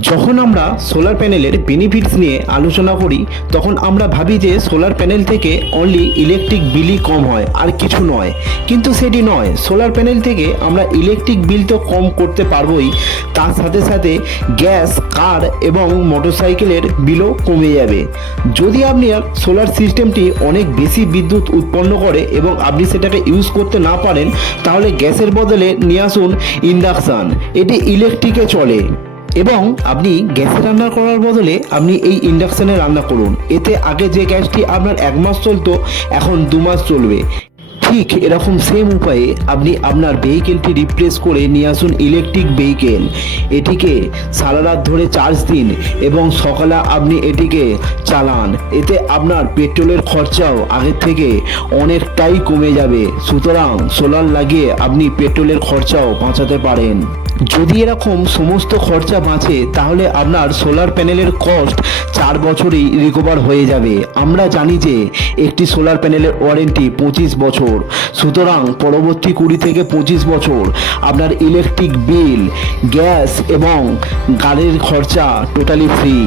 যখন আমরা সোলার প্যানেলের বেনিফিটস নিয়ে আলোচনা করি, তখন আমরা ভাবি যে সোলার প্যানেল থেকে অনলি ইলেকট্রিক বিলই কম হয়, আর কিছু নয়। কিন্তু সেটি নয়। সোলার প্যানেল থেকে আমরা ইলেকট্রিক বিল তো কম করতে পারবোই, তার সাথে সাথে গ্যাস কার এবং মোটরসাইকেলের বিলও কমে যাবে। যদি আপনার সোলার সিস্টেমটি অনেক বেশি বিদ্যুৎ উৎপন্ন করে এবং আপনি সেটাকে ইউজ করতে না পারেন, তাহলে গ্যাসের বদলে নিয়ে আসুন ইন্ডাকশান এটি ইলেকট্রিকে চলে। এবং আপনি গ্যাসে রান্না করার বদলে আপনি এই ইন্ডাকশানে রান্না করুন। এতে আগে যে গ্যাসটি আপনার এক মাস চলতো, এখন দু মাস চলবে। ঠিক এরকম সেম উপায়ে আপনি আপনার ভেহিকেলটি রিপ্লেস করে নিয়ে আসুন ইলেকট্রিক ভেহিকেল এটিকে সারা রাত ধরে চার্জ দিন এবং সকালে আপনি এটিকে চালান। এতে আপনার পেট্রোলের খরচাও আগের থেকে অনেকটাই কমে যাবে। সুতরাং সোলার লাগিয়ে আপনি পেট্রোলের খরচাও বাঁচাতে পারেন। যদি এরকম সমস্ত খরচা বাঁচে, তাহলে আপনার সোলার প্যানেলের কস্ট চার বছরেই রিকভার হয়ে যাবে। আমরা জানি যে একটি সোলার প্যানেলের ওয়ারেন্টি পঁচিশ বছর। সুতরাং পরবর্তী কুড়ি থেকে পঁচিশ বছর আপনার ইলেকট্রিক বিল গ্যাস এবং গাড়ির খরচা টোটালি ফ্রি